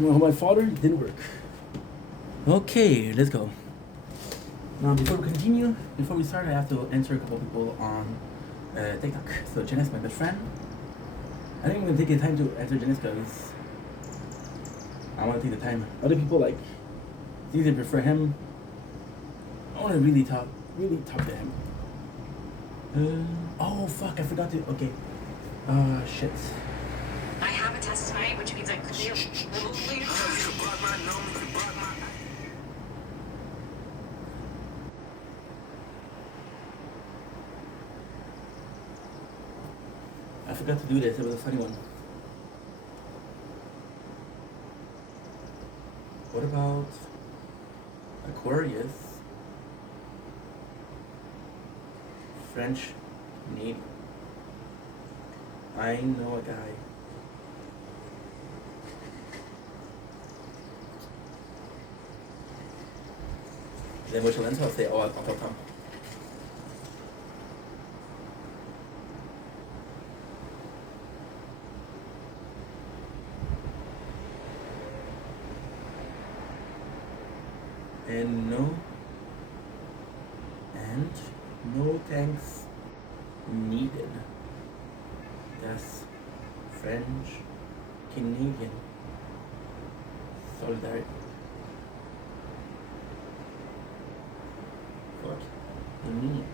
Well, my father didn't work. Okay, let's go. Now, before we continue, before we start, I have to answer a couple people on TikTok. So, Janice, my best friend. I think I'm gonna take the time to answer Janice because I want to take the time. Other people, like, it's easy to prefer him. I want to really talk to him. Oh, fuck, I forgot to. Okay. Shit. I have a test tonight, which means I could be I forgot to do this. It was a funny one. What about Aquarius? French name. I know a guy. Then which lens I'll say, oh, I'll tell Tom. And no thanks needed. That's French Canadian solidarity. What you mean?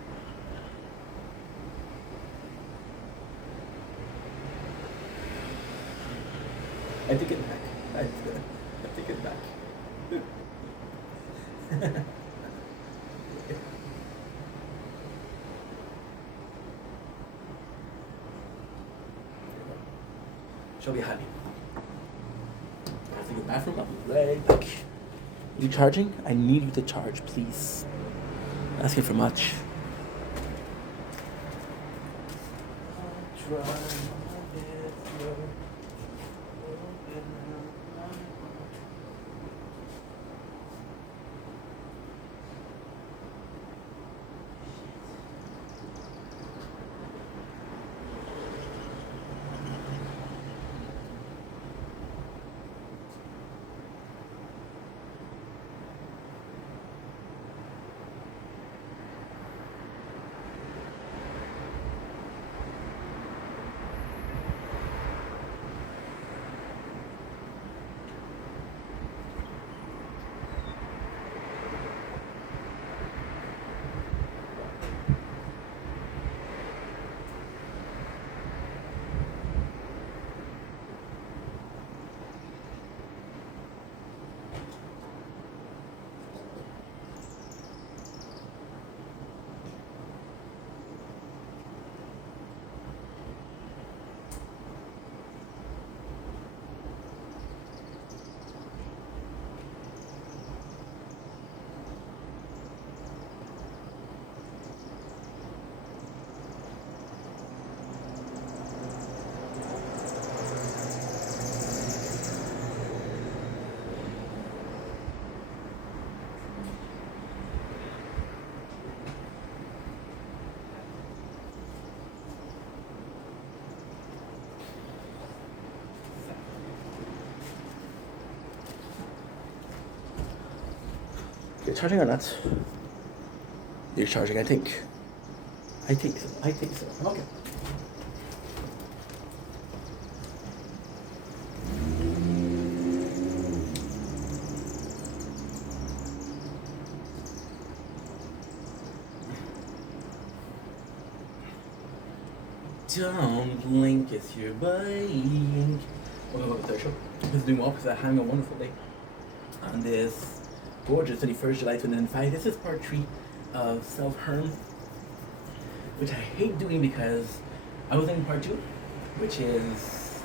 I take it back. I take it back. She'll be happy. I have to go to the bathroom. I'll be right back. You charging? I need you to charge, please. Asking for much. You're charging or not? You're charging, I think. I think so. Okay. Don't blink, it's your blink. Welcome to the third show. This is doing well because I'm having a wonderful day on this gorgeous 31st July 2005. This is part 3 of self-harm, which I hate doing because I was in part 2, which is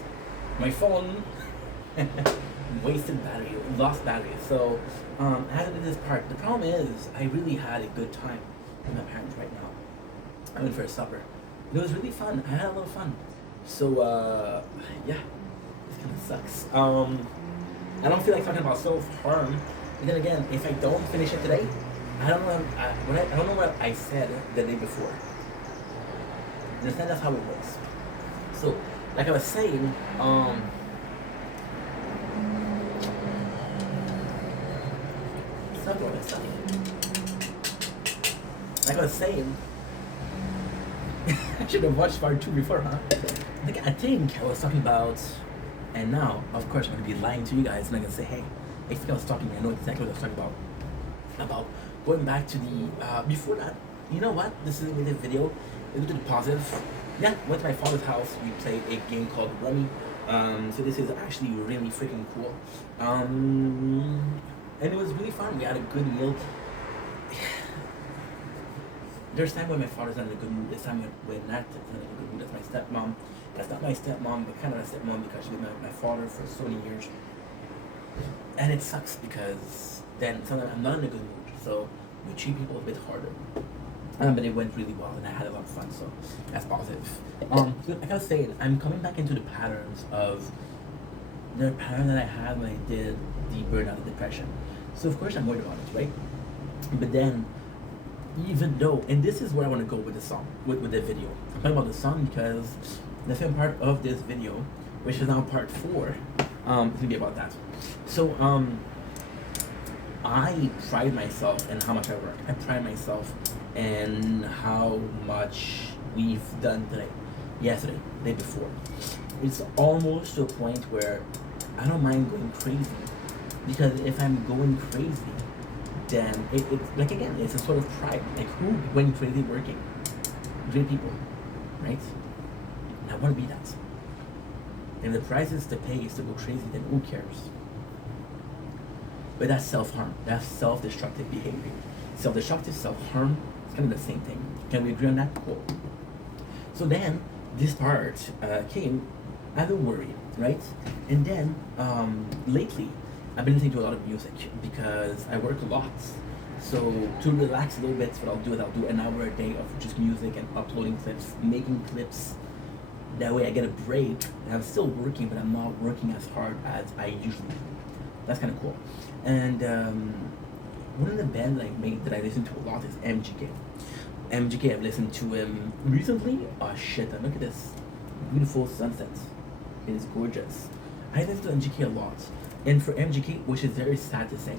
my phone wasted battery, lost battery. So I had to do this part. The problem is I really had a good time with my parents right now. I went for a supper. It was really fun. I had a lot of fun. So yeah, this kind of sucks. I don't feel like talking about self-harm. But then again, if I don't finish it today, I don't know. I don't know what I said the day before. Understand? That's how it works. So, like I was saying, talking about myself. Like I was saying, I should have watched part 2 before, huh? Like, I think I was talking about, and now, of course, I'm going to be lying to you guys, and I'm going to say, hey, I think I was talking, I know exactly what I was talking about going back to the, before that, you know what, this is a video, let's do the positive. Yeah, went to my father's house, we played a game called Rummy, so this is actually really freaking cool, and it was really fun, we had a good meal. There's time when my father's not in a good mood, there's time when Nat is not in a good mood, that's my stepmom. That's not my stepmom, but kind of a stepmom because she was my father for so many years. And it sucks because then sometimes I'm not in a good mood, so we treat people a bit harder. But it went really well and I had a lot of fun, so that's positive. Like I was saying, I'm coming back into the patterns of the pattern that I had when I did the burnout and depression. So of course I'm worried about it, right? But then, even though, and this is where I want to go with the song, with the video. I'm talking about the song because the second part of this video, which is now part 4, is gonna be about that. So I pride myself in how much I work. I pride myself in how much we've done today, yesterday, the day before. It's almost to a point where I don't mind going crazy, because if I'm going crazy, then it's like, again, it's a sort of pride. Like, who went crazy working? Great people, right? And I want to be that. And the prices to pay is to go crazy, then who cares? But that's self-harm. That's self-destructive behavior. Self-destructive, self-harm, it's kind of the same thing. Can we agree on that? Cool. So then, this part came as a worry, right? And then, lately, I've been listening to a lot of music because I work a lot. So to relax a little bit, what I'll do is I'll do an hour a day of just music and uploading clips, making clips. That way I get a break. And I'm still working, but I'm not working as hard as I usually do. That's kind of cool. And one of the bands that I listen to a lot is MGK. MGK, I've listened to him recently. Oh shit, and look at this beautiful sunset. It is gorgeous. I listen to MGK a lot. And for MGK, which is very sad to say,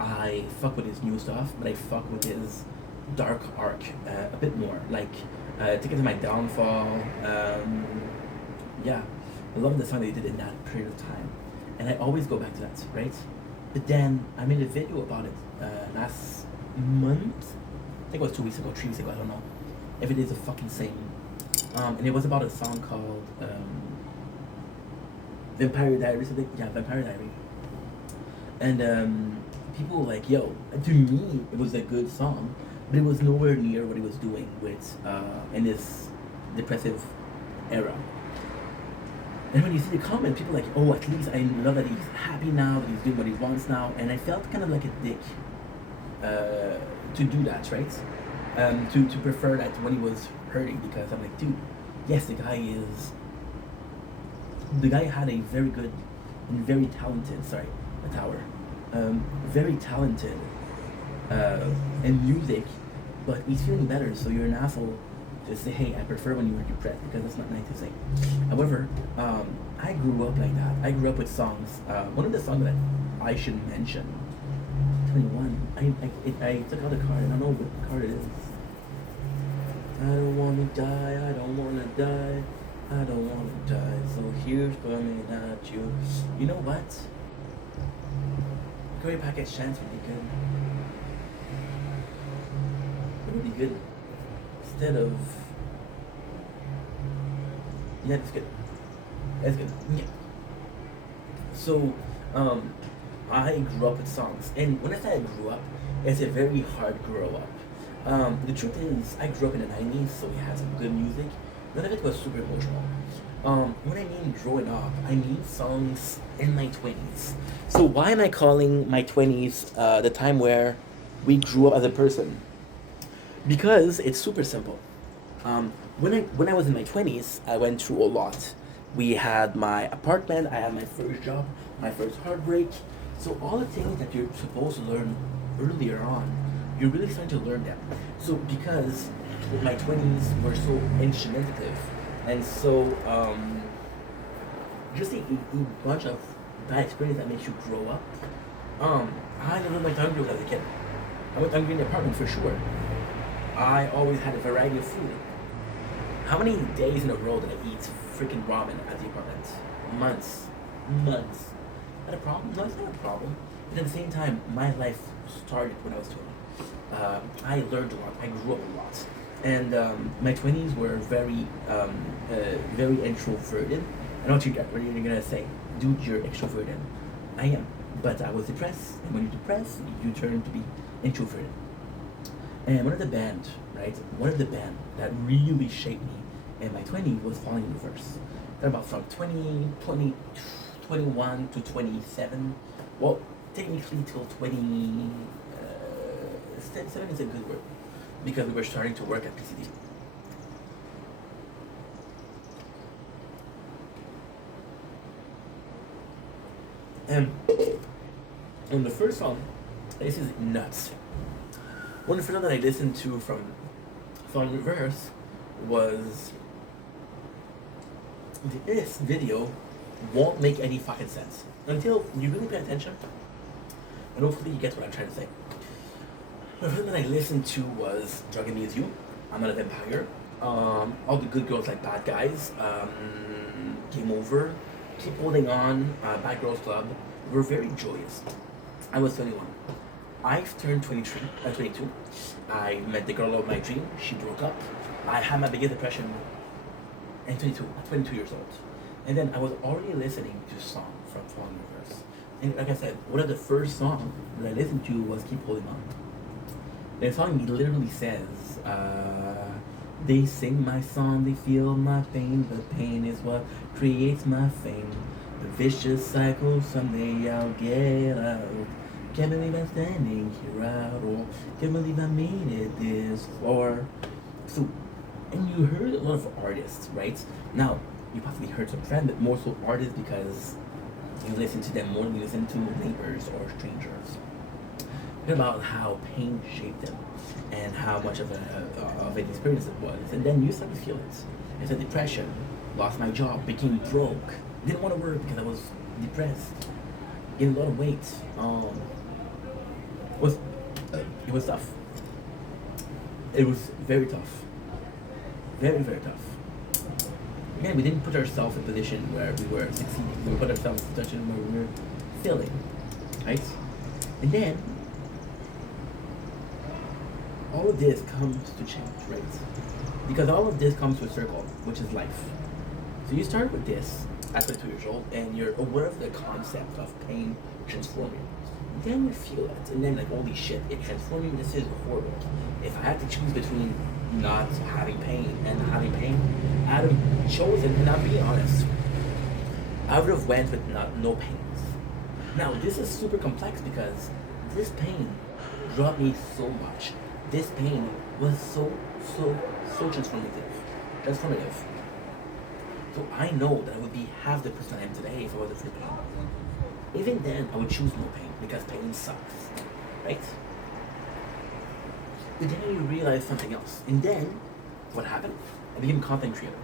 I fuck with his new stuff, but I fuck with his dark arc a bit more. Like, Ticket to My Downfall, yeah. I love the song they did in that period of time. And I always go back to that, right? But then I made a video about it last month. I think it was 2 weeks ago, 3 weeks ago, I don't know. Every day is the fucking same. And it was about a song called Vampire Diary, something. Yeah, Vampire Diary. And people were like, yo, to me, it was a good song, but it was nowhere near what he was doing with in this depressive era. And when you see the comment, people are like, oh, at least I love that he's happy now, that he's doing what he wants now. And I felt kind of like a dick to do that, right? To prefer that when he was hurting, because I'm like, dude, yes, the guy had a very good and very talented, very talented in music, but he's feeling better, so you're an asshole to say, hey, I prefer when you were depressed, because that's not nice to say. However, I grew up like that. I grew up with songs. One of the songs that I should mention, 21, I took out a card, I don't know what card it is. I don't wanna die, I don't wanna die, I don't wanna die, so here's coming at you. You know what? Curry Package Chance would be good. It would be good. Instead of... Yeah, it's good. It's good. Yeah. So, I grew up with songs. And when I say I grew up, it's a very hard grow up. The truth is, I grew up in the 90s, so we had some good music. None of it was super emotional. When I mean growing up, I mean songs in my 20s. So why am I calling my 20s the time where we grew up as a person? Because it's super simple. When I was in my 20s, I went through a lot. We had my apartment, I had my first job, my first heartbreak. So all the things that you're supposed to learn earlier on, you're really starting to learn them. So because my 20s were so instrumentive, and so just a bunch of bad experience that makes you grow up, I never went hungry when I was a kid. I went hungry in the apartment for sure. I always had a variety of food. How many days in a row did I eat freaking ramen at the apartment? Months. Months. Not a problem? No, it's not a problem. But at the same time, my life started when I was 20. I learned a lot. I grew up a lot. And my 20s were very introverted. I know what you're going to say. Dude, you're extroverted. I am. But I was depressed. And when you're depressed, you turn to be introverted. And one of the band that really shaped me in my 20s was Falling in Reverse. They're about from 21 to 27. Well, technically till 27 is a good word because we were starting to work at PCD. And on the first song, this is nuts. One of the songs that I listened to from Falling in Reverse was this video won't make any fucking sense until you really pay attention, and hopefully you get what I'm trying to say. The first one I listened to was Drug Me Is You, I'm Not a Vampire, All the Good Girls Like Bad Guys, Game Over, Keep Holding On, Bad Girls Club. Were very joyous. I was 21. I've turned 22. I met the girl of my dream. She broke up. I had my biggest depression at 22 years old. And then I was already listening to songs from Falling in Reverse. And like I said, one of the first songs that I listened to was Keep Holding On. The song literally says, they sing my song, they feel my pain, the pain is what creates my fame. The vicious cycle, someday I'll get out. Can't believe I'm standing here out, or can't believe I made it this far. So, and you heard a lot of artists, right? Now, you possibly heard some friends, but more so artists because you listen to them more than you listen to neighbors or strangers. About how pain shaped them and how much of an experience it was. And then you start to feel it. It's a depression, lost my job, became broke, didn't want to work because I was depressed, gained a lot of weight. It was tough. It was very tough. Very, very tough. Again, we didn't put ourselves in a position where we were succeeding. We put ourselves in a position where we were failing, right? And then all of this comes to change, right? Because all of this comes to a circle, which is life. So you start with this at 22 years old, and you're aware of the concept of pain transforming. Then you feel it, and then like, holy shit, it transforming, this is horrible. If I had to choose between not having pain and having pain, I would have chosen, and I'm being honest, I would have went with no pains. Now, this is super complex because this pain brought me so much. This pain was so transformative. So I know that I would be half the person I am today if I wasn't for pain. Even then, I would choose no pain because pain sucks, right? But then you realize something else. And then, what happened? I became a content creator.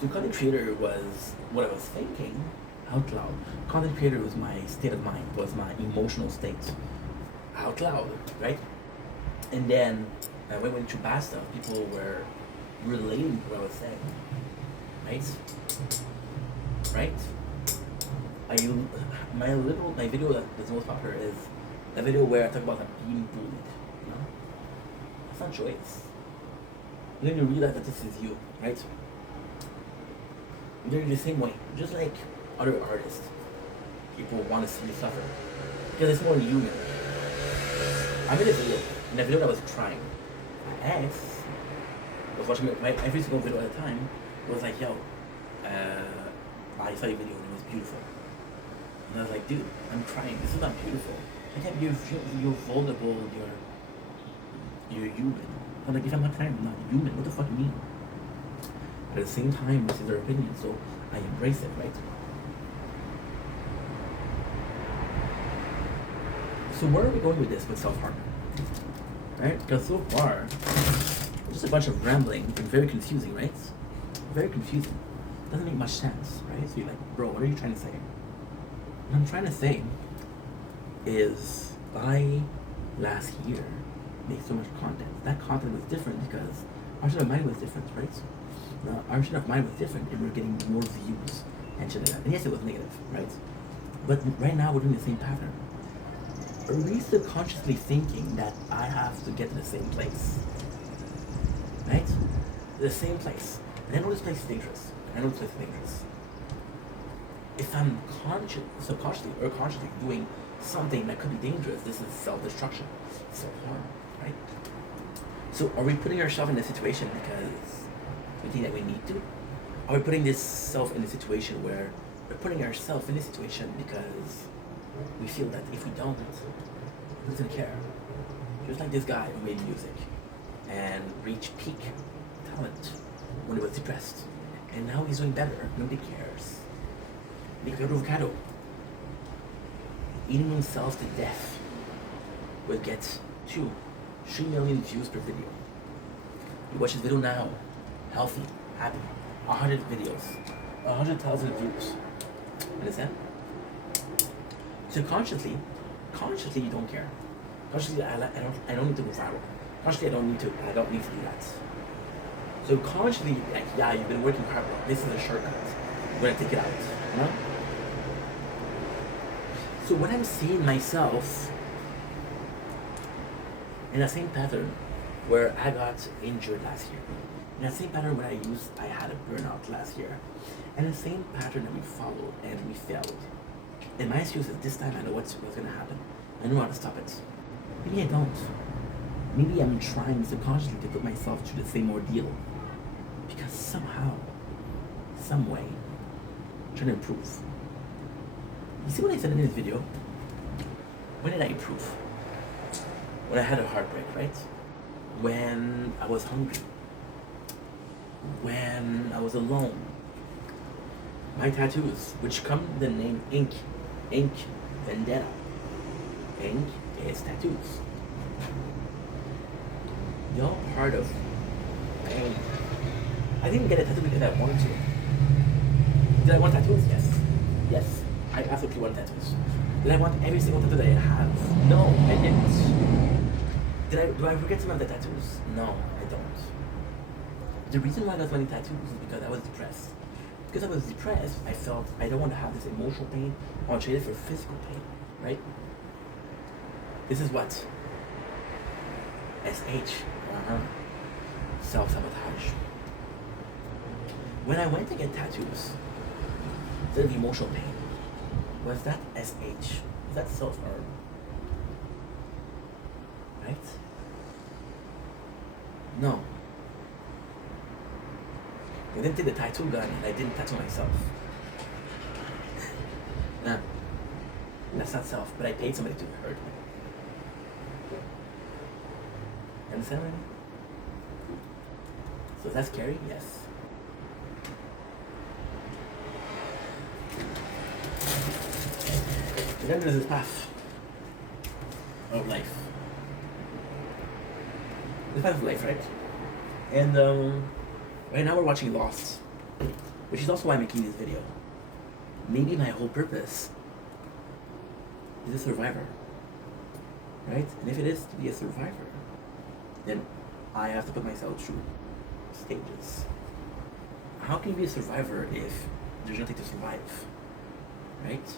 So content creator was what I was thinking out loud. Content creator was my state of mind, was my emotional state out loud, right? And then when we went to bad stuff, people were relating to what I was saying, right? Right? My video that's most popular is the video where I talk about being bullied, you know? It's not joyous. And then you realize that this is you, right? They're the same way, just like other artists. People want to see you suffer because it's more human. I made a video. In the video I was crying. My ex was watching every single video at a time. Was like, yo, I saw your video and it was beautiful. And I was like, dude, I'm crying. This is not beautiful. I can't. You're vulnerable. You're human. I'm like, if I'm not crying, I'm not human. What the fuck do you mean? But at the same time, this is their opinion, so I embrace it, right? So where are we going with this with self-harm? Right? Because so far, it's just a bunch of rambling and very confusing, right? Very confusing. Doesn't make much sense, right? So you're like, bro, what are you trying to say? What I'm trying to say is I last year made so much content. That content was different because our state of mind was different, right? Our state of mind was different and we are getting more views and shit like that. And yes, it was negative, right? But right now we're doing the same pattern. Are we subconsciously thinking that I have to get to the same place? Right? The same place. And I know this place is dangerous. I know this place is dangerous. If I'm subconsciously or consciously doing something that could be dangerous, this is self-destruction, self-harm, right? So are we putting ourselves in a situation because we think that we need to? Are we putting this self in a situation where we're putting ourselves in a situation because we feel that if we don't, who's gonna care? Just like this guy who made music and reached peak talent when he was depressed. And now he's doing better. Nobody cares. Ricardo Avocado, eating himself to death, will get 3 million views per video. You watch his video now, healthy, happy, 100 videos, 100,000 views. Understand? So consciously you don't care. Consciously, I don't need to go viral. Consciously, I don't need to do that. So consciously, like, yeah, you've been working hard. This is a shortcut. I'm gonna take it out. You know? So when I'm seeing myself in the same pattern where I got injured last year, in that same pattern where I had a burnout last year, and the same pattern that we followed and we failed. And my excuse is this time I know what's gonna happen. I know how to stop it. Maybe I don't. Maybe I'm trying subconsciously to put myself through the same ordeal. Because somehow, some way, I'm trying to improve. You see what I said in this video? When did I improve? When I had a heartbreak, right? When I was hungry. When I was alone. My tattoos, which come with the name Ink Vendetta. Ink is tattoos. They're all part of pain. I didn't get a tattoo because I wanted to. Did I want tattoos? Yes. I absolutely want tattoos. Did I want every single tattoo that I have? No, I didn't. Do I regret some of the tattoos? No, I don't. The reason why I got so many tattoos is because I was depressed. Because I was depressed, I felt I don't want to have this emotional pain. I want to trade it for physical pain, right? This is what? SH. Self-sabotage. When I went to get tattoos, instead of emotional pain, was that SH? Was that self-harm? Right? No. I didn't take the tattoo gun and I didn't tattoo myself. Nah. That's not self, but I paid somebody to hurt me. Understand what I mean? So is that scary? Yes. And then there's this path of life. The path of life, right? And right now we're watching Lost, which is also why I'm making this video. Maybe my whole purpose is a survivor, right? And if it is to be a survivor, then I have to put myself through stages. How can you be a survivor if there's nothing to survive, right?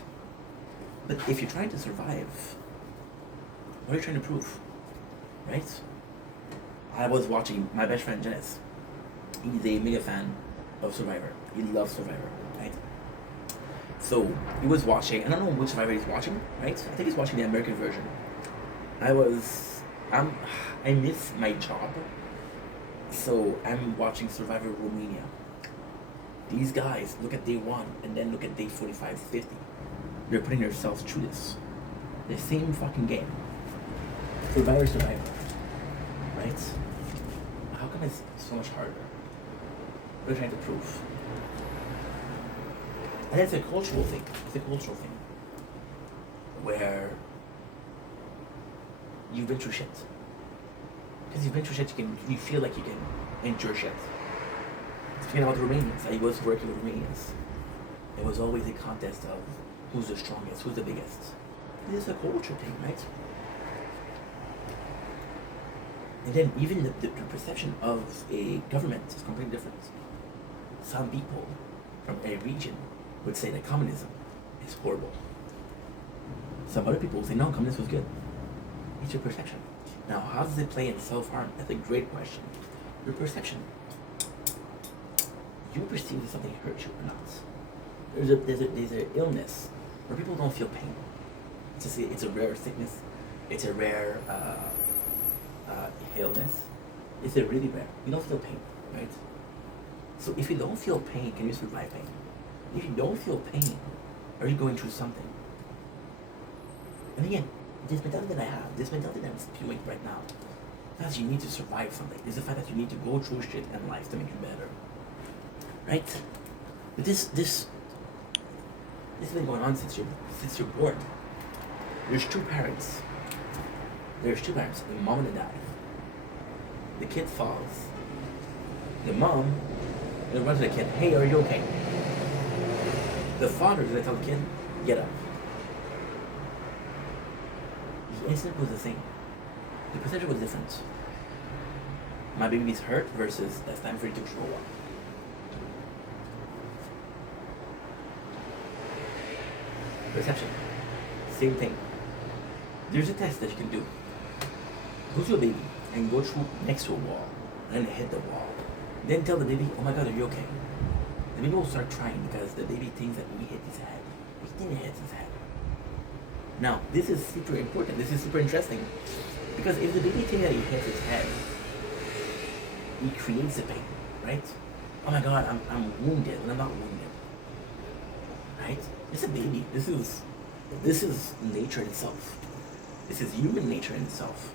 But if you're trying to survive, what are you trying to prove, right? I was watching my best friend Janice. He's a mega fan of Survivor. He loves Survivor, right? So he was watching. I don't know which Survivor he's watching, right? I think he's watching the American version. I miss my job, so I'm watching Survivor Romania. These guys look at day 1 and then look at day 45, 50. They're putting themselves through this. The same fucking game. Survivor, right? How come it's so much harder? What are you trying to prove? And it's a cultural thing. Where you've been through shit. Because you've been through shit, you feel like you can endure shit. Speaking about the Romanians, I was working with Romanians. It was always a contest of who's the strongest, who's the biggest. This is a culture thing, right? And then even the perception of a government is completely different. Some people from a region would say that communism is horrible. Some other people would say, no, communism was good. It's your perception. Now, how does it play in self-harm? That's a great question. Your perception. You perceive that something hurts you or not. There's an illness where people don't feel pain. It's a rare sickness. It's a rare illness. It's a really rare. You don't feel pain, right? So if you don't feel pain, can you survive pain? If you don't feel pain, are you going through something? And again, this mentality that I have, this mentality that I'm spewing right now, that's you need to survive something. It's the fact that you need to go through shit in life to make you better. Right? But this has been going on since you're born. There's two parents. The mom and the dad. The kid falls. The mom runs to the kid, hey, are you okay? The father is gonna tell the kid, get up. The incident was the same. The perception was different. My baby's hurt versus that's time for you to grow up. Perception. Same thing. There's a test that you can do. Go to a baby and go through next to a wall and then hit the wall. Then tell the baby, oh my god, are you okay? The baby will start crying because the baby thinks that we hit his head. We think it hits his head. Now, this is super important. This is super interesting. Because if the baby thinks that he hits his head, he creates the pain, right? Oh my god, I'm wounded when I'm not wounded. Right? It's a baby. This is nature itself. This is human nature in itself.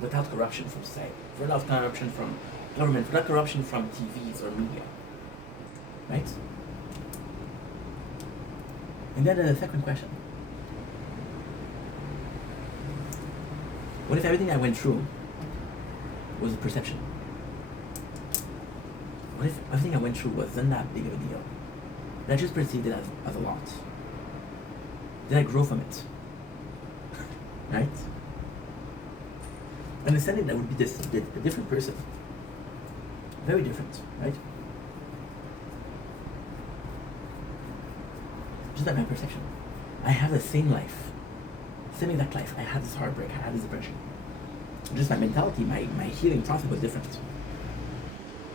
Without corruption from society, without corruption from government, without corruption from TVs or media. Right? And then the second question. What if everything I went through was a perception? What if everything I went through wasn't that big of a deal? Did I just perceived it as a lot? Did I grow from it? Right? Understanding that would be a different person. Very different, right? Just like my perception. I have the same life. Same exact life. I had this heartbreak, I had this depression. Just my mentality, my healing process was different.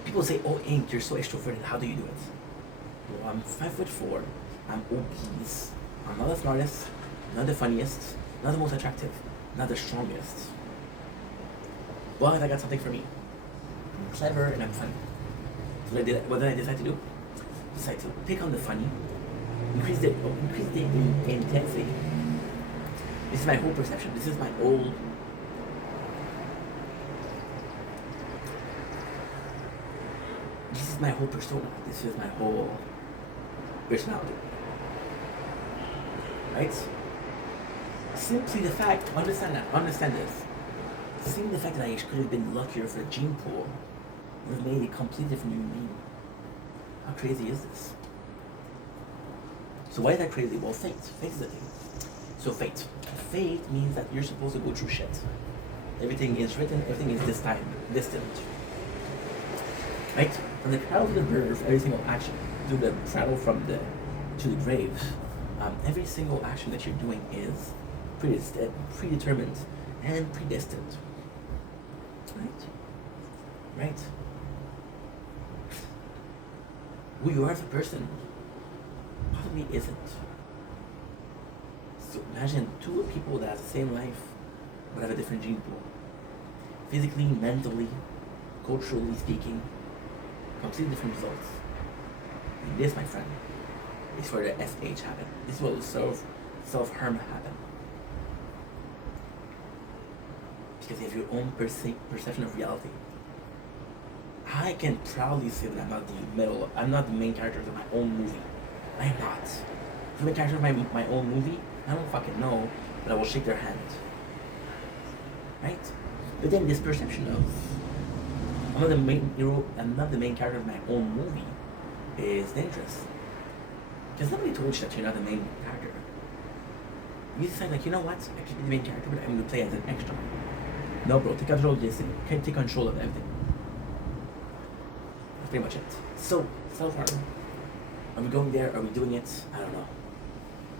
People say, oh Ink, you're so extroverted, how do you do it? Well, I'm 5'4", I'm obese, I'm not the smartest, not the funniest, not the most attractive, not the strongest. But I got something for me. I'm clever and I'm funny. So what did I decide to do? Decide to pick on the funny, increase the intensity. This is my whole perception. This is my whole. This is my whole persona. This is my whole personality. Right? Simply the fact, understand this. Simply the fact that I could have been luckier for a gene pool would have made a completely different human being. How crazy is this? So why is that crazy? Well, fate. Fate is the thing. So fate. Fate means that you're supposed to go through shit. Everything is written, everything is destined. Right? From the cradle to the birth, every single action, to the cradle to the grave, every single action that you're doing is predetermined and predestined. Right? Who you are as a person probably isn't. So imagine two people that have the same life but have a different gene pool. Physically, mentally, culturally speaking, completely different results. And this, my friend, is where the SH happened. This is what will self-harm happen. Because you have your own perception of reality. I can proudly say that I'm not the main character of my own movie. I am not. The main character of my own movie, I don't fucking know, but I will shake their hand. Right? But then this perception of I'm not the main hero, I'm not the main character of my own movie is dangerous. Because nobody told you that you're not the main character. You decide like, you know what? I could be the main character, but I'm gonna play as an extra. No, bro, take control of this thing. Can't take control of everything. That's pretty much it. So, self-harm. Are we going there? Are we doing it? I don't know.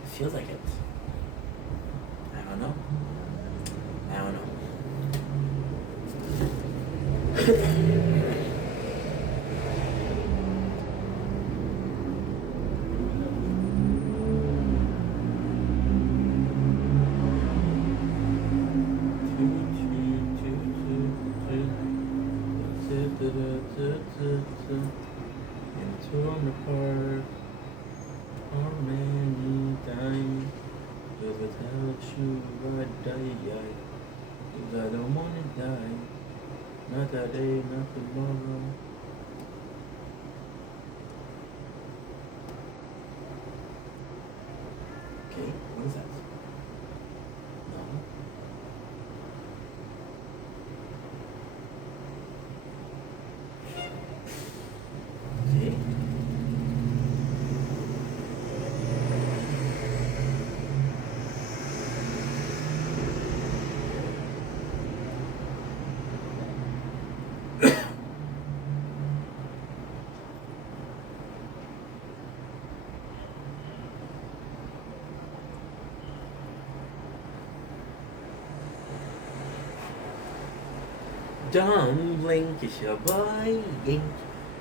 It feels like it. I don't know. I don't know. And torn apart how many times, but without you I'd die. Cause I don't wanna die, not today, not tomorrow. Okay, what is that? No. Okay. Don't blink, it's your boy Yink.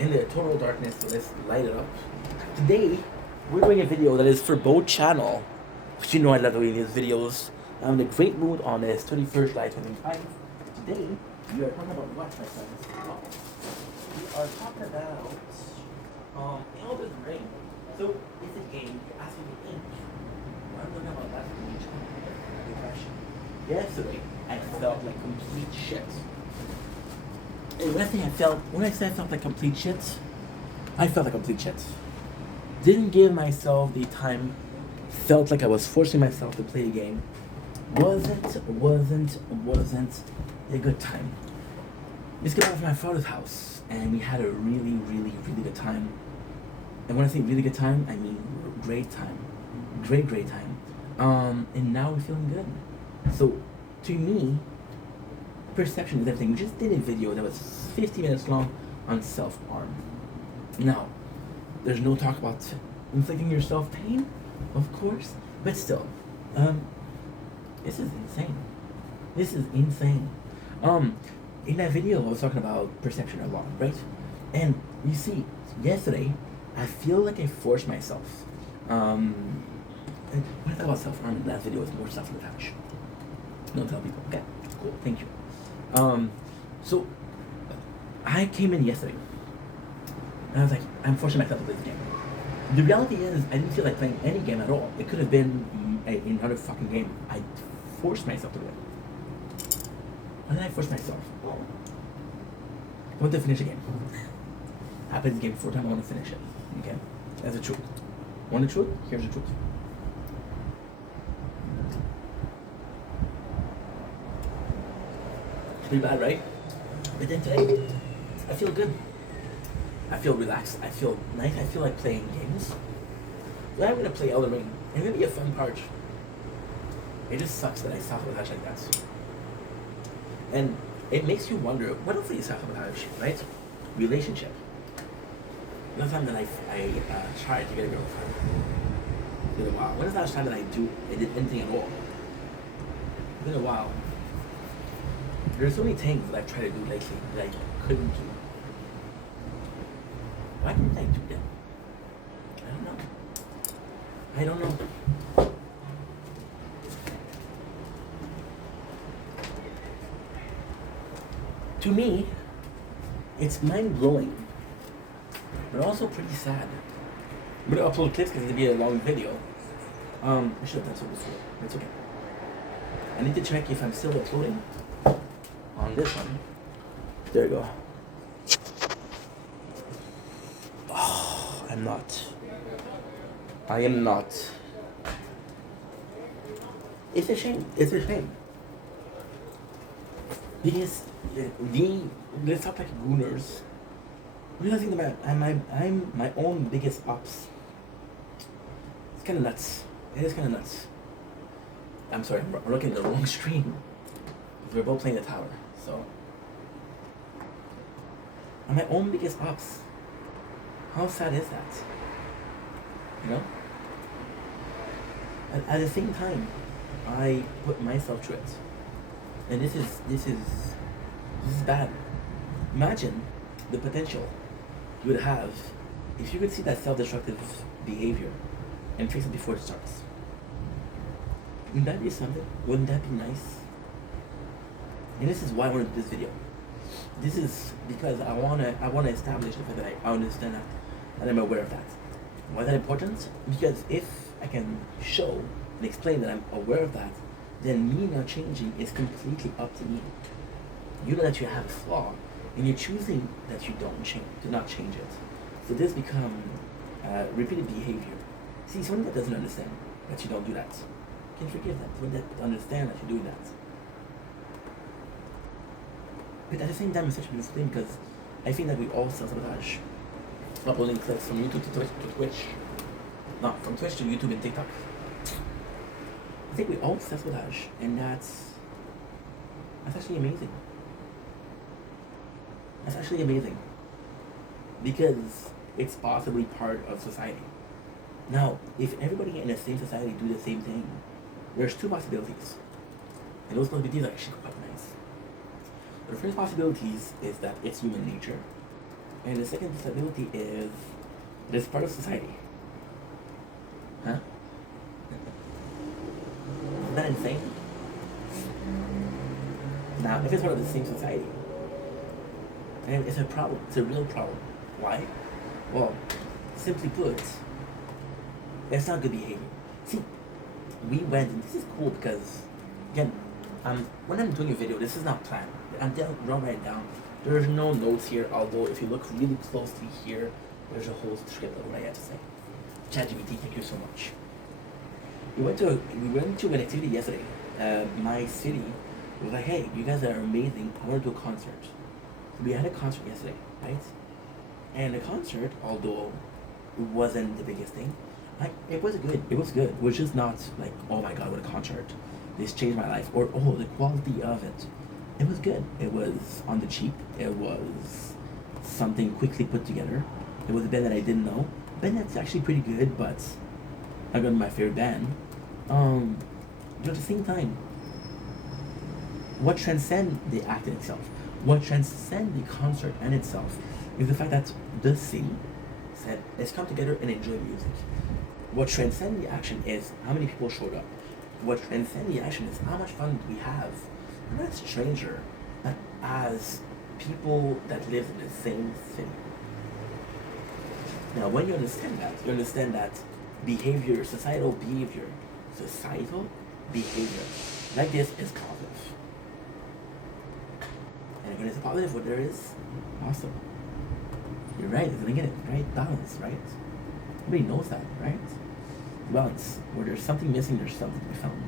In the total darkness, so let's light it up. Today, we're doing a video that is for both channel. Which you know I love doing these videos. I'm in a great mood on this 31st July 2025. Today, we are talking about what, my friends? We are talking about Elden Ring. So, it's a game, you're asking me ink. I'm talking about that for each question. Yesterday, I felt like complete shit. And when I say I felt like complete shit, I felt like complete shit. Didn't give myself the time, felt like I was forcing myself to play a game. Wasn't a good time. Just got out of my father's house, and we had a really, really, really good time. And when I say really good time, I mean great time. Great time. And now we're feeling good. So, to me, perception is everything. We just did a video that was 50 minutes long on self-harm. Now, there's no talk about inflicting yourself pain, of course, but still, this is insane. This is insane. In that video, I was talking about perception a lot, right? And you see, yesterday, I feel like I forced myself. And when I talk about self-harm in that video, it's more self-sabotage. Don't tell people. Okay, cool, thank you. So I came in yesterday and I was like, I'm forcing myself to play this game. The reality is, I didn't feel like playing any game at all. It could have been another fucking game. I forced myself to do it. Why did I force myself? I want to finish a game. I played the game 4 times, I want to finish it. Okay? That's the truth. Want the truth? Here's the truth. Pretty bad, right? But then today, I feel good. I feel relaxed. I feel nice. I feel like playing games. So I'm gonna play Elden Ring. It's gonna be a fun part. It just sucks that I self-sabotage like that. And it makes you wonder, what else is self-sabotage, right? Relationship. The last time that I tried to get a girlfriend. It's been a while. When is the last time that I did anything at all? It's been a while. There's so many things that I've tried to do lately that I couldn't do. Why didn't I do them? I don't know. To me, it's mind-blowing, but also pretty sad. I'm gonna upload clips because it'll be a long video. I should have done so before. It's okay. I need to check if I'm still uploading on this one. There you go. Oh, I'm not. I am not. It's a shame. It's a shame. Because let's talk like gooners. Realizing that I'm my own biggest ups. It's kind of nuts. It is kind of nuts. I'm sorry, I'm looking at the wrong stream. We're both playing the tower, so. I'm my own biggest ops. How sad is that? You know? At the same time, I put myself through it. And this is bad. Imagine the potential you would have if you could see that self-destructive behavior and trace it before it starts. Wouldn't that be something? Wouldn't that be nice? And this is why I wanted to do this video. This is because I wanna establish the fact that I understand that and I'm aware of that. Why is that important? Because if I can show and explain that I'm aware of that, then me not changing is completely up to me. You know that you have a flaw, and you're choosing that you don't change, to not change it. So this becomes repeated behavior. See, someone that doesn't understand that you don't do that can forgive that. Someone that understands that you're doing that. But at the same time, it's such a beautiful thing because I think that we all self-sabotage. Uploading clips from YouTube to Twitch. No, from Twitch to YouTube and TikTok. I think we all self-sabotage, and that's actually amazing. That's actually amazing. Because it's possibly part of society. Now, if everybody in the same society do the same thing, there's two possibilities. And those possibilities are actually quite nice. The first possibilities is that it's human nature. And the second possibility is that it's part of society. Huh? Isn't that insane? Now, if it's part of the same society, then it's a problem. It's a real problem. Why? Well, simply put, it's not good behavior. See, we went, and this is cool because, again, when I'm doing a video, this is not planned. I'm wrong right down. There's no notes here, although if you look really closely here, there's a whole script of what I had to say. ChatGPT, thank you so much. We went to an activity yesterday. My city was like, hey, you guys are amazing. I want to do a concert. So we had a concert yesterday, right? And the concert, although it wasn't the biggest thing, it was good. It was good. It was just not like, oh my god, what a concert. This changed my life. Or, oh, the quality of it. It was good. It was on the cheap. It was something quickly put together. It was a band that I didn't know. Band that's actually pretty good, but not gonna be my favorite band. But at the same time, what transcends the act in itself, what transcends the concert in itself, is the fact that the city said, let's come together and enjoy music. What transcends the action is how many people showed up. What transcends the action is how much fun we have. Not as stranger, but as people that live in the same city. Now, when you understand that behavior, societal behavior like this is positive. And when it's a positive, what there is, awesome. You're right, it's gonna get it, right? Balance, right? Everybody knows that, right? Balance. Where there's something missing, there's something to be found.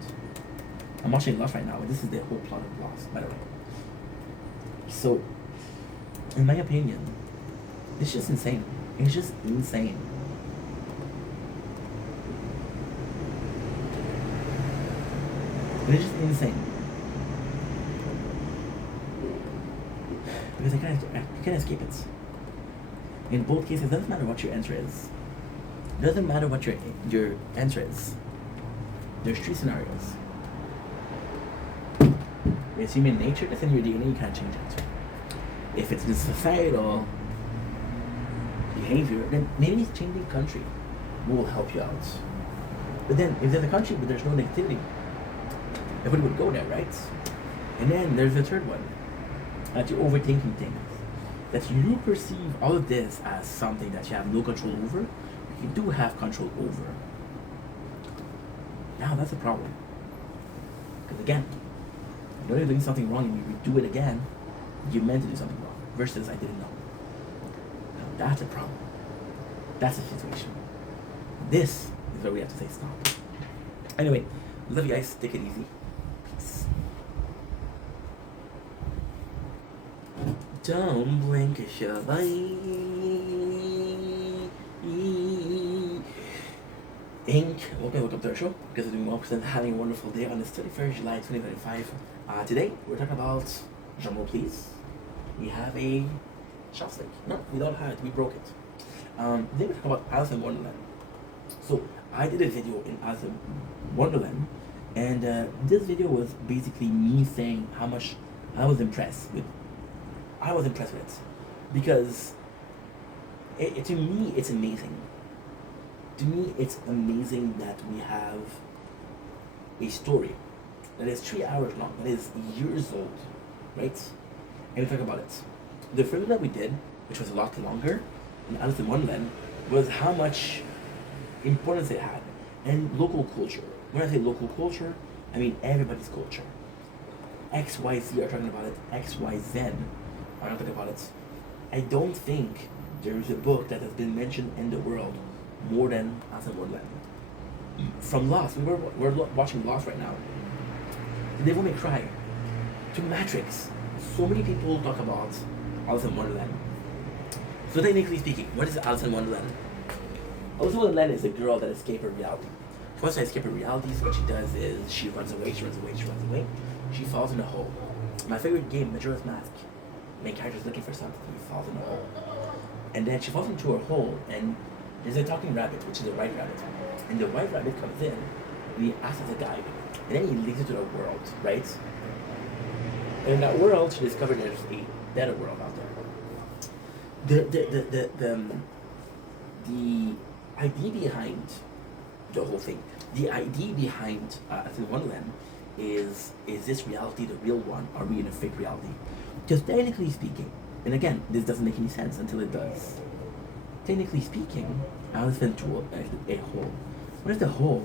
I'm watching Lost right now, and this is the whole plot of Lost, by the way. So, in my opinion, it's just insane. It's just insane. It's just insane. Because you can't escape it. In both cases, it doesn't matter what your answer is. It doesn't matter what your answer is. There's three scenarios. It's human nature that's in your DNA, you can't change it. If it's the societal behavior, then maybe changing country will help you out. But then, if there's a country but there's no negativity, everybody would go there, right? And then there's the third one, that you're overthinking things. That you perceive all of this as something that you have no control over, you do have control over. Now that's a problem. Because again, you know you're doing something wrong and you do it again, you meant to do something wrong. Versus I didn't know. Now that's a problem. That's a situation. This is where we have to say stop. Anyway, love you guys. Take it easy. Peace. Don't blink, bye. Inc. Welcome to our show. Because we're doing well, percent having a wonderful day on this 31st July 2025. Today, we're talking about, drumroll please, we have a chopstick. No, we don't have it, we broke it. Today we're talking about Alice in Wonderland. So, I did a video in Alice in Wonderland, and this video was basically me saying how much I was impressed with. I was impressed with it. Because, to me, it's amazing. To me, it's amazing that we have a story that is 3 hours long, that is years old, right? And we talk about it. The film that we did, which was a lot longer, in Alice in Wonderland, was how much importance it had, and local culture. When I say local culture, I mean everybody's culture. XYZ are talking about it, XYZ are not talking about it. I don't think there is a book that has been mentioned in the world more than Alice in Wonderland. From Lost, we're watching Lost right now. The Devil May Cry, to Matrix. So many people talk about Alice in Wonderland. So technically speaking, what is Alice in Wonderland? Alice in Wonderland is a girl that escaped her reality. She wants to escape her reality, so what she does is she runs away. She falls in a hole. My favorite game, Majora's Mask. Main character's looking for something, he falls in a hole. And then she falls into a hole, and there's a talking rabbit, which is a white rabbit. And the white rabbit comes in, and he asks as a guide. And then he leads her to the world, right? And in that world, she discovered there's a better world out there. The idea behind the whole thing, the idea behind Alice in Wonderland is this reality the real one? Are we in a fake reality? Because technically speaking, and again, this doesn't make any sense until it does. Technically speaking, Alice fell into a hole. What if the hole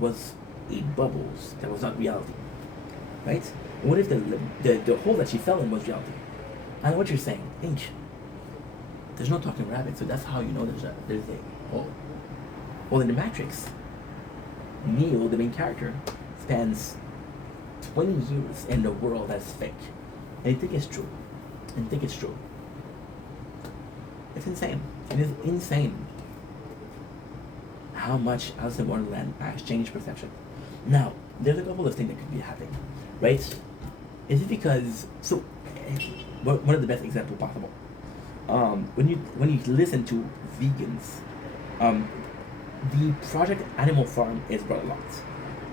was a bubbles that was not reality, right? What if the hole that she fell in was reality? I know what you're saying. Inch. There's no talking rabbit, so that's how you know there's a hole. Well, in the Matrix, Neo, the main character, spends 20 years in the world that's fake, and I think it's true. It's insane. It is insane how much Alice in Wonderland has changed perception. Now, there's a couple of things that could be happening, right? Is it because one of the best examples possible? When you listen to vegans, the Project Animal Farm is brought a lot.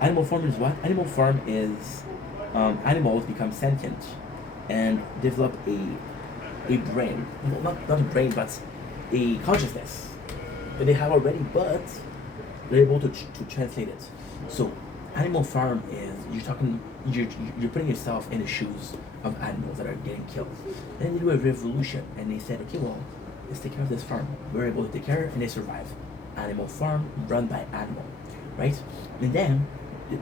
Animal Farm is what? Animal Farm is animals become sentient and develop a brain. Well, not a brain, but a consciousness that they have already, but they're able to translate it. So, Animal Farm is you're putting yourself in the shoes of animals that are getting killed. And then they do a revolution, and they said, okay, well, let's take care of this farm. We're able to take care, and they survive. Animal Farm run by animal, right? And then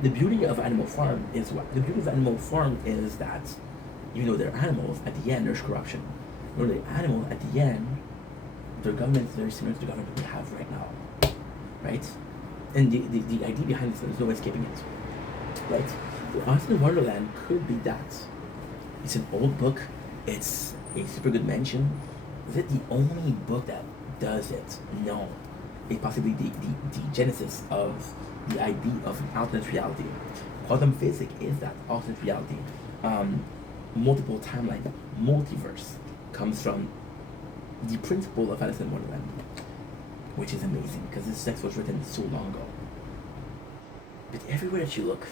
the beauty of Animal Farm is what? The beauty of Animal Farm is that even though they're animals, at the end there's corruption. When they're animals, at the end, their government is very similar to the government we have right now, right? And the idea behind this, there's no escaping it, right? The Alice in Wonderland could be that. It's an old book. It's a super good mention. Is it the only book that does it? No. It's possibly the genesis of the idea of an alternate reality. Quantum physics is that alternate reality. Multiple timeline, multiverse comes from the principle of Alice in Wonderland, which is amazing because this text was written so long ago. But everywhere that you look,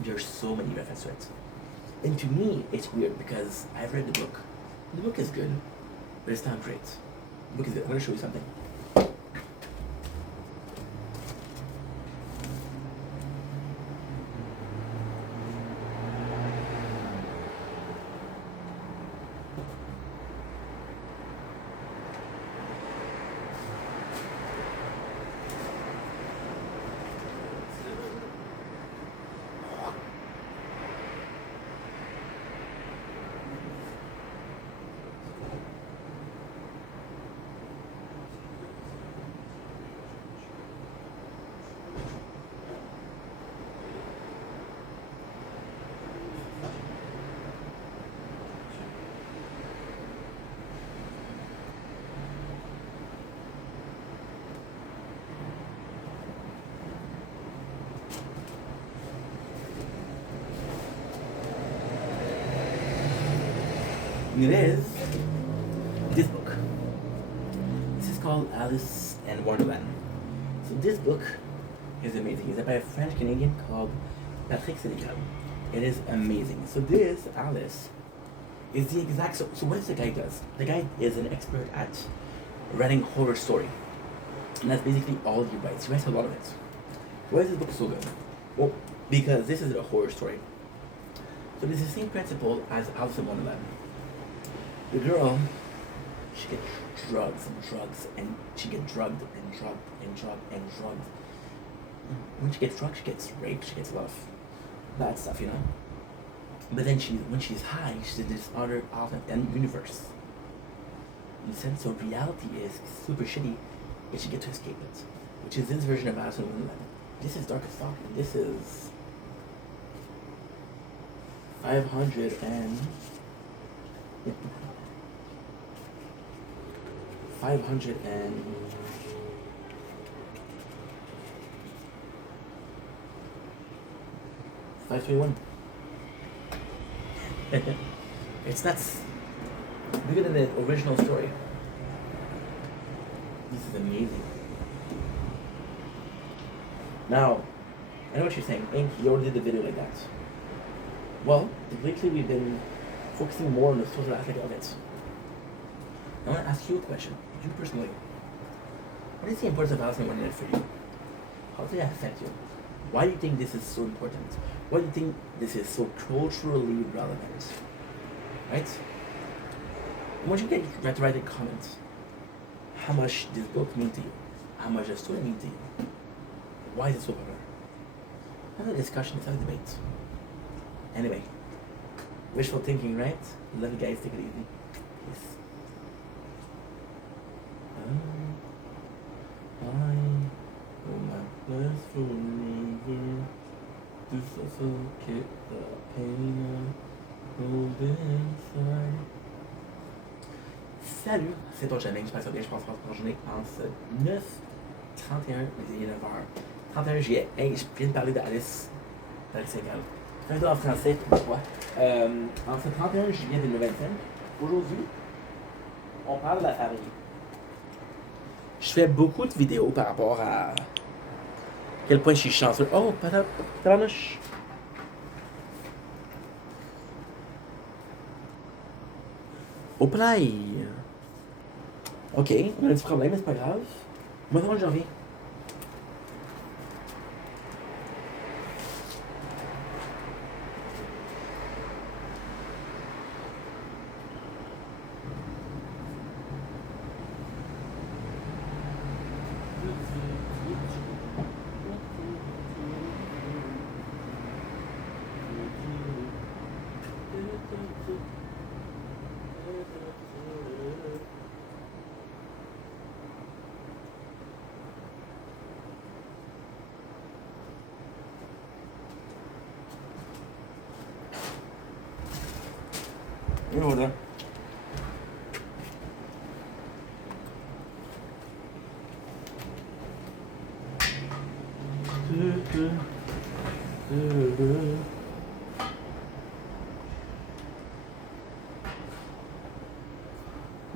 there's so many references to it. And to me, it's weird because I've read the book. The book is good, but it's not great. The book is good. I'm going to show you something. And it is this book. This is called Alice in Wonderland. So this book is amazing. It's by a French Canadian called Patrick Sénécal. It is amazing. So this Alice is the exact. So what the guy does? The guy is an expert at writing horror story, and that's basically all he writes. He writes a lot of it. Why is this book so good? Well, because this is a horror story. So it's the same principle as Alice in Wonderland. The girl, she gets drugs, and she gets drugged and drugged and drugged and drugged. When she gets drugged, she gets raped, she gets a lot of bad stuff, you know? But then when she's high, she's in this other alternate universe. In the sense of reality is super shitty, but she gets to escape it. Which is this version of Alice in Wonderland. This is dark as fuck, and this is 500 and 500 and 521. It's nuts. Bigger than the original story. This is amazing. Now, I know what you're saying. Ink, you already did the video like that. Well, lately we've been focusing more on the social aspect of it. I want to ask you a question. You personally, what is the importance of Alice in Wonderland for you? How does it affect you? Why do you think this is so important? Why do you think this is so culturally relevant? Right? I want you to write a comment. How much this book means to you? How much the story means to you? Why is it so popular? Have a discussion, let's have a debate. Anyway, wishful thinking, right? Love you guys, take it easy. Peace. I will my best forever to suffocate the pain I hold inside. Salut, c'est ton challenge, je passe bien, je pense en journée entre 9, 31 et 9h. 31 juillet, hey, je viens de parler d'Alice Sénécal. Un vidéo en français, pourquoi? En ce 31 juillet 2025, aujourd'hui, on parle de la famille. Je fais beaucoup de vidéos par rapport à quel point je suis chanceux. Oh, tabarnouche! Au play! Ok, on a un petit problème, mais c'est pas grave. Moi, comment j'en reviens? Et voilà.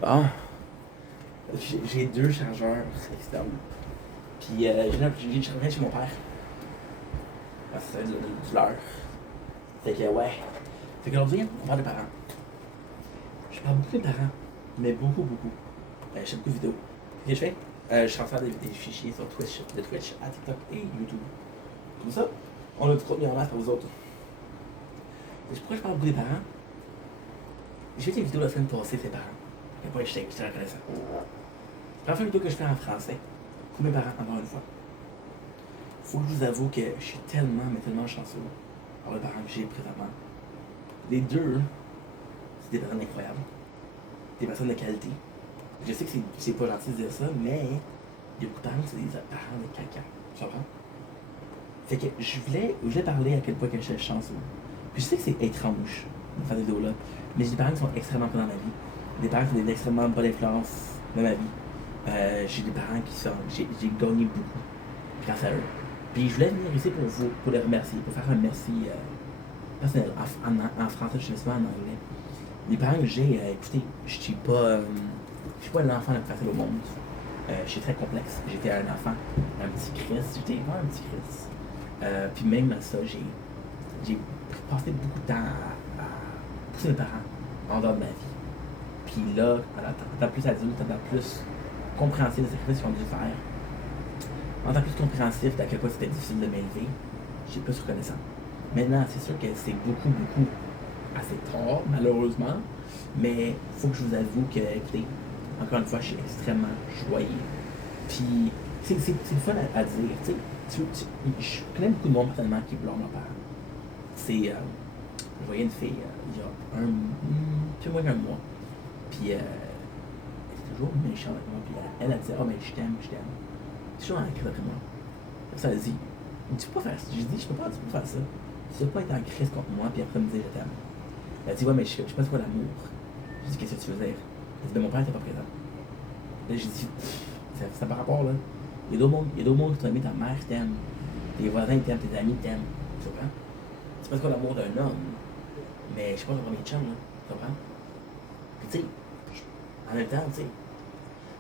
Bon. J'ai deux chargeurs externes. Puis j'ai chargé chez mon père. Parce que c'est du leur. Fait que ouais. Fait qu'aujourd'hui, on parle des parents. Je parle beaucoup des parents, mais beaucoup. Je fais beaucoup de vidéos. Qu'est-ce que je fais? Je transfère des fichiers sur Twitch, de Twitch à TikTok et YouTube. Comme ça, on a du contenu en masse pour vous autres. Et pourquoi je parle beaucoup des parents? J'ai fait une vidéo la semaine passée de ses parents. Et après, j'étais reconnaissant. C'est la première vidéo que je fais en français. Pour mes parents, encore une fois. Faut que je vous avoue que je suis tellement chanceux par les parents que j'ai présentement. Les deux, c'est des personnes incroyables. Des personnes de qualité. Je sais que c'est pas gentil de dire ça, mais il y a beaucoup de parents qui sont des parents de caca. Tu comprends? Fait que je voulais parler à quel point que je suis chanceux. Puis je sais que c'est étrange de faire des vidéos là, mais j'ai des parents qui sont extrêmement importants dans ma vie. Des parents qui ont des extrêmement bonnes influences dans ma vie. J'ai des parents qui sont. J'ai gagné beaucoup grâce à eux. Puis je voulais venir ici pour les remercier, pour faire un merci personnel. En français, je sais pas en anglais. Les parents que j'ai, écoutez, je suis pas l'enfant le plus facile au monde. Je suis très complexe. J'étais un enfant, un petit Chris. J'étais vraiment un petit Chris. Puis même à ça, j'ai passé beaucoup de temps à pousser mes parents en dehors de ma vie. Puis là, en tant plus adulte, en tant plus compréhensif des sacrifices qu'ils ont dû faire, en tant plus compréhensif d'à quel point c'était difficile de m'élever, j'ai plus reconnaissant. Maintenant, c'est sûr que c'est beaucoup, beaucoup assez tard, malheureusement, mais il faut que je vous avoue que, écoutez, encore une fois, je suis extrêmement choyé. Puis, c'est le fun à dire, tu sais, je connais beaucoup de monde personnellement qui blâme leurs parents. Je voyais une fille il y a un peu moins qu'un mois, puis elle était toujours méchante avec moi, puis elle disait, oh, mais je t'aime. Toujours en crise après moi. Ça, elle dit, tu peux pas faire ça. J'ai dit, tu peux pas faire ça. Tu peux pas être en crise contre moi, puis après me dire, je t'aime. Elle dit, ouais, mais je sais pas c'est quoi l'amour. J'ai dit, qu'est-ce que tu veux dire? Elle dit, ben mon père était pas présent. Là, j'ai dit, ça par rapport, là. Il y a d'autres mondes qui t'ont aimé, ta mère t'aime, tes voisins t'aiment, tes amis t'aiment. Tu comprends? C'est pas c'est quoi l'amour d'un homme, mais je sais pas ton premier chum, là. Tu comprends? Puis tu sais, en même temps, tu sais,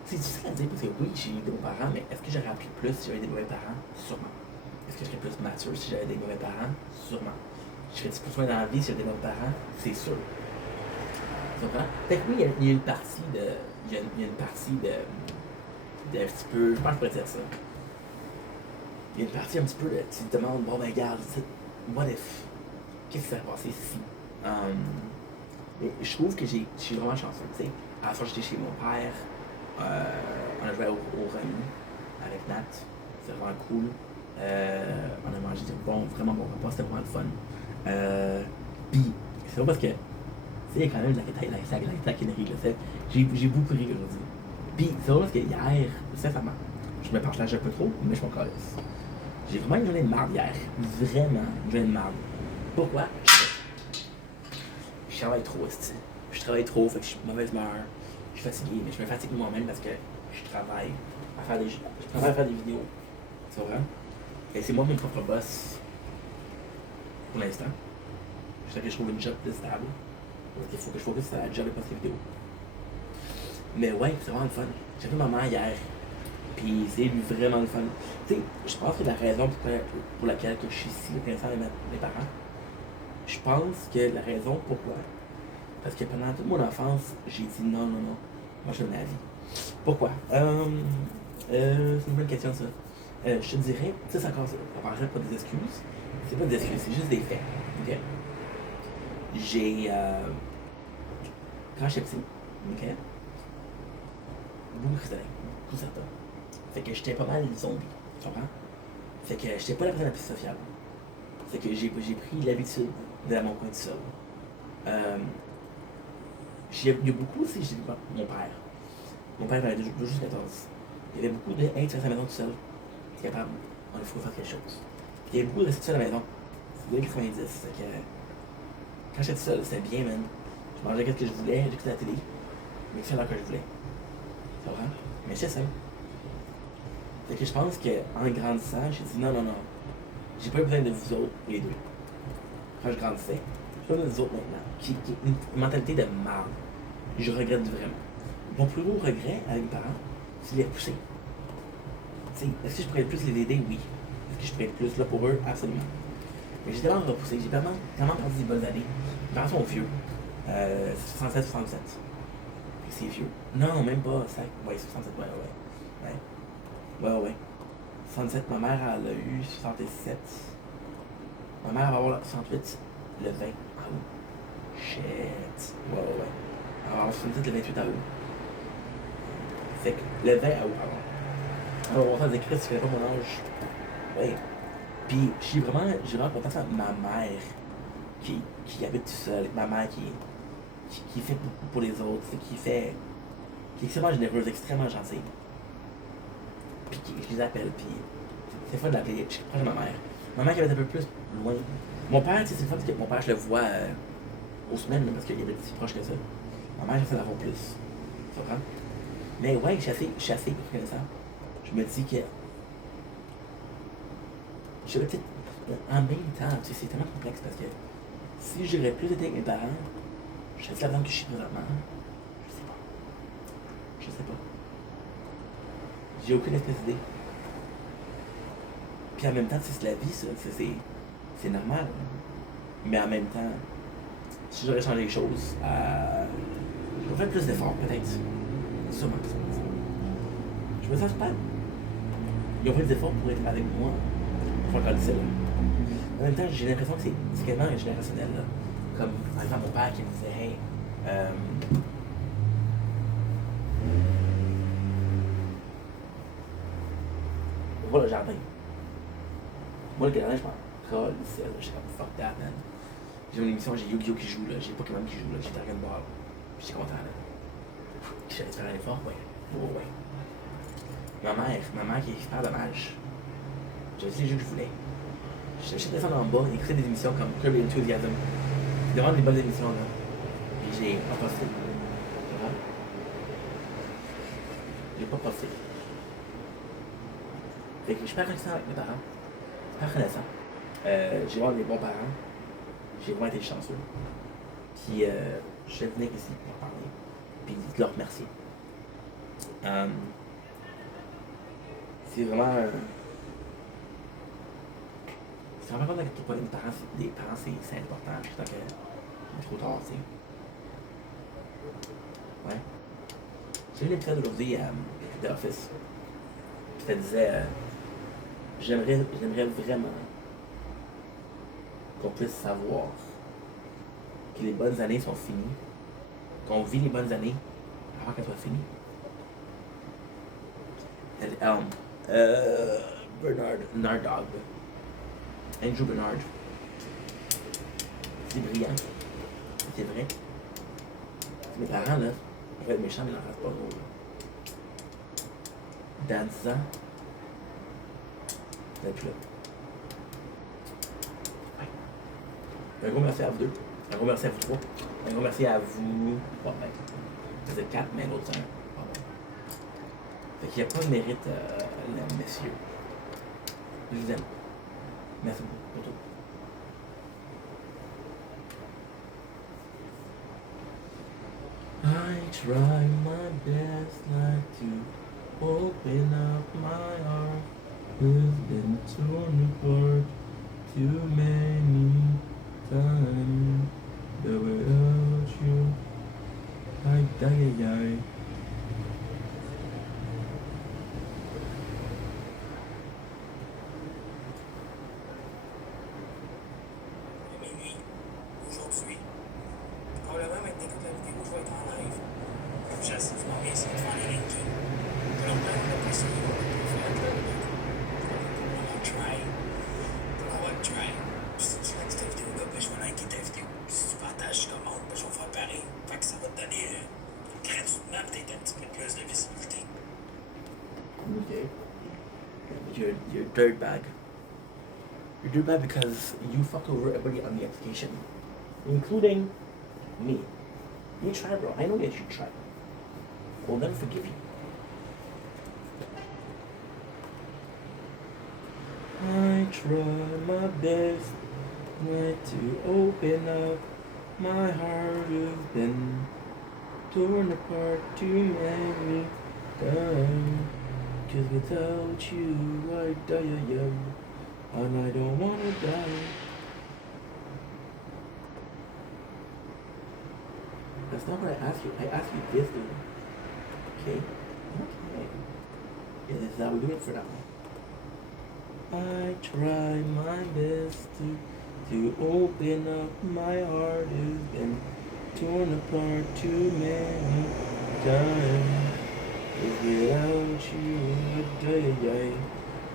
c'est difficile à dire parce que oui, j'ai eu des bons parents, mais est-ce que j'aurais appris plus si j'avais des mauvais parents? Sûrement. Est-ce que je serais plus mature si j'avais des mauvais parents? Sûrement. Je serais plus loin dans la vie si j'avais des mauvais parents? C'est sûr. Tu comprends? Fait que oui, il y a une partie de. Il y a une partie de un petit peu. Je pense que je pourrais dire ça. Il y a une partie un petit peu de. Tu te demandes, bon ben regarde, what if? Qu'est-ce qui serait passé si? Mais je trouve que je suis vraiment chanceux. Tu sais, à la fois j'étais chez mon père, on a joué au rugby avec Nat, c'était vraiment cool. On a mangé du vraiment bon repas, c'était vraiment le fun. Puis, c'est vrai parce que, tu sais, il y a quand même de la taquinerie, là. J'ai beaucoup ri aujourd'hui. Puis, c'est vrai parce que hier, sincèrement, je me partage un peu trop, mais je m'en calisse. J'ai vraiment une journée de marde hier. Vraiment, une journée de marde. Pourquoi? Je travaille trop, esti. Je travaille trop, fait que je suis de mauvaise humeur. Je suis fatigué, mais je me fatigue moi-même parce que je travaille à faire des vidéos. Tu vois? Et c'est moi mon propre boss pour l'instant. Je sais que je trouve une job plus stable. Donc il faut que je focus sur la job et pas sur les vidéos. Mais ouais, c'est vraiment le fun. J'ai fait maman hier. Puis c'est vraiment le fun. Tu sais, je pense que la raison pour laquelle je suis ici, pour l'instant, mes parents, je pense que la raison pourquoi, parce que pendant toute mon enfance, j'ai dit non, moi je veux la vie. Pourquoi? C'est une bonne question ça. Je te dirais, tu sais, ça paraît pas des excuses, c'est pas des excuses, c'est juste des faits. Ok? J'ai, quand j'étais petit, ok? Beaucoup de cristallins, tout certain. Fait que j'étais pas mal zombie, tu comprends? Fait que j'étais pas la personne la plus sociable. C'est que j'ai pris l'habitude d'aller à mon coin tout seul. Il y a beaucoup aussi, j'ai dit mon père. Mon père avait juste 14. Il y avait beaucoup de hey, tu restes à la maison tout seul. T'es capable, il faut faire quelque chose. Puis il y avait beaucoup de rester tout seul à la maison. C'est les 90. Fait que quand j'étais tout seul, c'était bien, man. Je mangeais ce que je voulais, j'écoutais la télé, mais c'est l'heure que je voulais. Tu comprends? Mais c'est ça. Fait que je pense qu'en grandissant, j'ai dit non. J'ai pas besoin de vous autres, les deux. Quand je grandissais, j'ai pas besoin de vous autres maintenant. Qui une mentalité de marde. Je regrette vraiment. Mon plus gros regret avec mes parents, c'est de les repousser. Est-ce que je pourrais plus les aider? Oui. Est-ce que je pourrais être plus là pour eux? Absolument. Mais j'ai tellement repoussé, j'ai tellement perdu des bonnes années. Mes parents sont vieux. 67, 67. C'est vieux. Non, même pas. Ça, ouais, 67, ouais. 67, ma mère, elle a eu 67. Ma mère va avoir 68 le 20 août. Shit. Ouais. Elle va avoir 67 le 28 août. Fait que le 20 août, pardon. Alors, on va faire des crises, tu connais pas mon âge. Ouais. Puis, j'ai vraiment content à ma mère qui habite tout seul, ma mère qui fait beaucoup pour les autres, qui est extrêmement généreuse, extrêmement gentille. Puis je les appelle, puis c'est fun de l'appeler, je suis proche de ma mère. Ma mère qui habite un peu plus loin. Mon père, tu sais, c'est fun parce que mon père, je le vois aux semaines, parce qu'il habite si proche que ça. Ma mère, j'essaie d'avoir plus. Tu comprends? Mais ouais, je suis assez reconnaissant. Je me dis que je vais peut-être, en même temps, tu sais, c'est tellement complexe parce que si j'aurais plus été avec mes parents, Je sais la langue que je suis présentement. Je sais pas. J'ai aucune espèce d'idée. Puis en même temps, c'est la vie, ça. C'est normal. Mais en même temps, si j'aurais changé les choses, j'aurais fait plus d'efforts, peut-être. Sûrement. Je me sens super. Ils ont fait des efforts pour être avec moi. Pour encore ça, là. En même temps, j'ai l'impression que c'est quasiment générationnel, là. Comme, par exemple, mon père qui me disait, hey, on va le jardin. Moi, le jardin, je m'en colle, je suis comme fuck that, man. J'ai une émission, j'ai Yu-Gi-Oh qui joue, là. J'ai Pokémon qui joue, là. J'ai Dragon Ball. Puis j'étais content, là. J'allais faire un effort, ouais. Oh, ouais. Ma mère qui est super dommage. J'avais dit les jeux que je voulais. J'étais descendu en bas, écouter des émissions comme Kirby Enthusiasm. C'est vraiment des bonnes émissions, là. Puis j'ai pas posté. J'ai pas posté. Fait que je suis pas reconnaissant avec mes parents. Pas reconnaissant. J'ai vraiment des bons parents. J'ai vraiment été chanceux. Puis je vais venir ici pour parler. Puis leur remercier. C'est vraiment. C'est vraiment quand tu parles des parents, c'est important. Je tant que c'est trop tard, tu sais. Ouais. J'ai vu l'épisode aujourd'hui de Office. Puis ça disait j'aimerais vraiment qu'on puisse savoir que les bonnes années sont finies. Qu'on vit les bonnes années avant qu'elles soient finies. Bernard Nardog. Andrew Bernard. C'est brillant. C'est vrai. Mes parents, là, ils peuvent être méchants, mais ils n'en restent pas drôle. Dans 10 ans, vous n'êtes plus là. Ouais. Un gros merci à vous deux. Un gros merci à vous trois. Un gros merci à vous. Bon, ben, vous êtes 4, mais l'autre, c'est un. Fait qu'il n'y a pas de mérite, messieurs. Je vous aime. Merci beaucoup pour tout. I try my best not to open up my heart. We've been torn apart too many times. But without you, I die. Aujourd'hui, probablement maintenant que la vidéo, je vais être en live. J'essaie de m'en essayer de faire les rankings. Pour le moment, on a pas essayé, on va pas faire là. On va try. Si tu likes ta vidéo là, ben je vais liker ta vidéo. Si tu partages, je commente, ben je vais faire pareil. Fait que ça va te donner gratuitement peut-être un petit peu plus de visibilité. Okay. You're dirtbag. You're dirtbag because you fucked over everybody on the application, including me. You tried, bro. I know that you tried. We'll never forgive you. I try my best not to open up. My heart has been torn apart too many times. 'Cause without you, I die young, and I don't wanna die. That's not what I asked you. I asked you this, dude. Okay? Okay. Yeah, this is how we do it for now. I try my best to open up. My heart has been torn apart too many times. 'Cause without you, I die.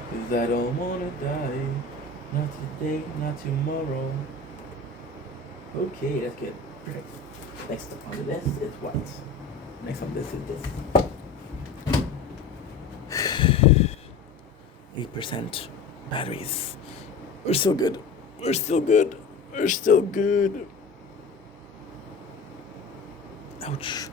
'Cause I don't wanna die. Not today, not tomorrow. Okay, that's good. Perfect. Next up on the list is what? Next on this is this. 8% batteries. We're still good. We're still good. We're still good. Ouch.